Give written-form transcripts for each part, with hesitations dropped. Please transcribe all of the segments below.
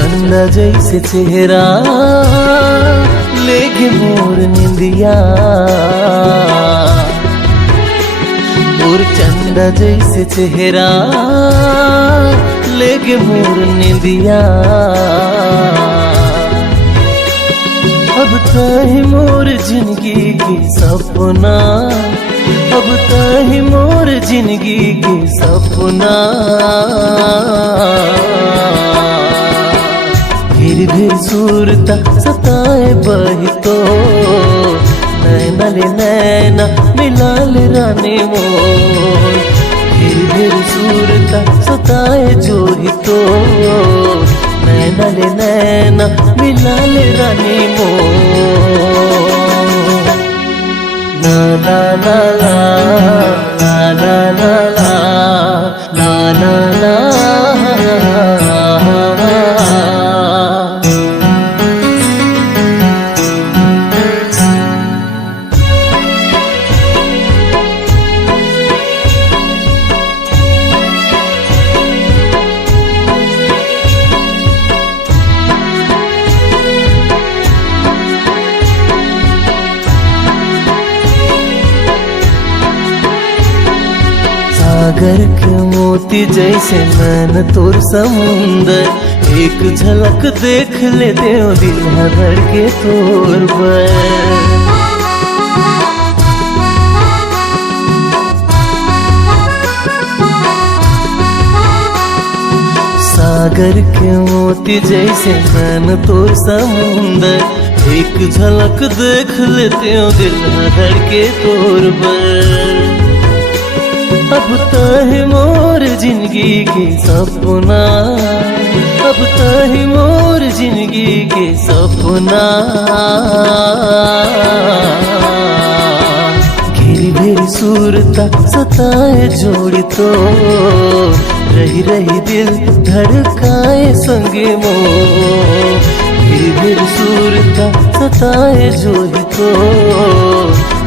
चंदा जैसे चेहरा लेके मोर निंदिया, और चंदा जैसे चेहरा लेके मोर निंदिया। अब ताही मोर जिंदगी की सपना, अब ताही मोर जिंदगी की सपना। फिर सूरता सताए बही तो नैना ले नैना मिला ले रानी मोर। फिर सूरता सताए जो ही तो नैना ले नैना मिला ले रानी मोर। ला ला ला ला ला ला ला ला ला सागर के मोती जैसे नैन तोर समुंदर, एक झलक देख ले देव दिल धड़के तोर पर। सागर के मोती जैसे नैन तोर समुंदर, एक झलक देख ले देव दिल धड़के तोर पर। अब ताही मोर जिंदगी की सपना, अब ताही मोर जिंदगी की सपना। घेरी घेरी सूरता सताए जोड़ी तो रही रही दिल धड़काए संगे मोर। घेरी घेरी सूरता सताए जोड़ी तो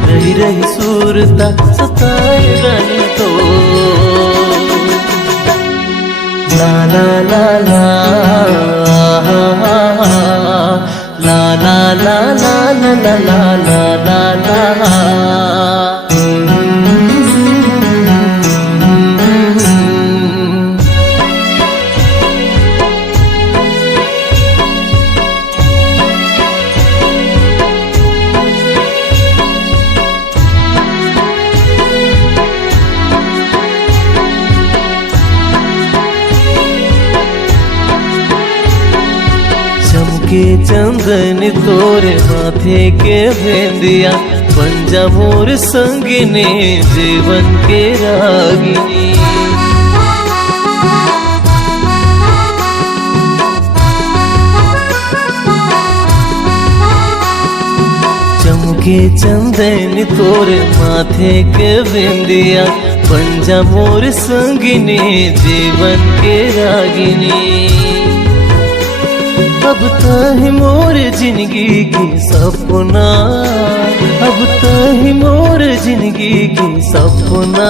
रही रही सूरता सताए रानी तो। ला ला ला ला ला ला ला ला ला ला ला ला। के चंदन तोरे माथे के भेंदिया, पंजा मोर संगिनी जीवन के रागिनी। चमके चंदन तोरे माथे के भेंदिया, पंजा मोर संगिनी जीवन के रागिनी। अब ताही मोर जिंदगी की सपना, अब ताही मोर जिंदगी की सपना।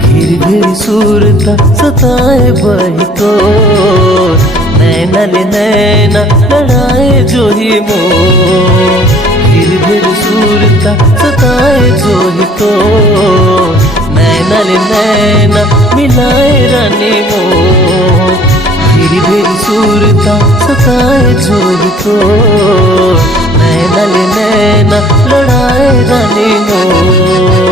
घिर घिर सूरता सताए बही तो नैना ले नैना लड़ाए जो ही मोर। घिर घिर सूरता सताए जो ही तो नैना ले नैना मिलाए रानी मोर। फिर भी सूरता सताए जोड़ी तो नैना ले नैना लड़ाए रानी मोर।